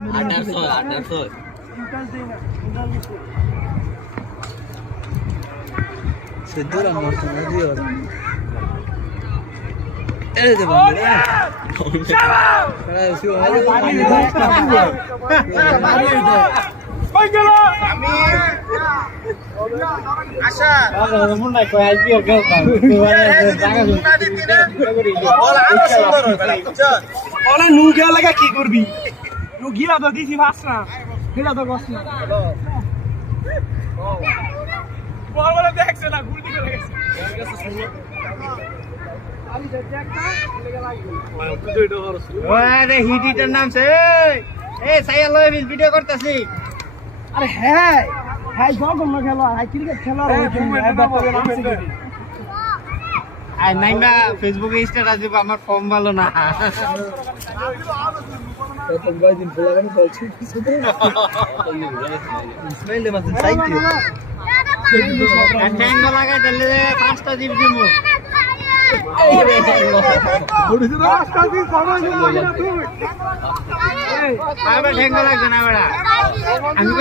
1800 সিদ্ধ রান্না করে দিও এই যে বন্ধু কই গেল আমি আশা মুন্ডা কই আইপিএল খেলতাম জায়গা দিতে না বল আরো সুন্দর হবে বুঝছো ওলা নু গেল লাগা কি করবি নু গিয়া তো দিছি ভাসনা খেলা তো বস না বল বলে দেখছ না গুলটি করে গেছে আমি দেখতে একটা লেগে লাগবে তুই তো এটা করছ আরে হিটিটার নাম সে এই সাইয়া লয় ভিডিও করতেছি আরে হ্যাঁ হাই জগন না খেলা হাই ক্রিকেট খেলা আই নাইমা ফেসবুকে স্ট্যাটাস দিব আমার ফর্ম ভালো না তো কয়দিন পোলাগানি বলছি ইসমাইল মাঝে চাইতে ট্যাঙ্গ লাগাই দিলে পাঁচটা জিপ দিব পাঁচটা জিপ সময় নিব না তুই আরে ট্যাঙ্গ লাগবে না বেড়া আমি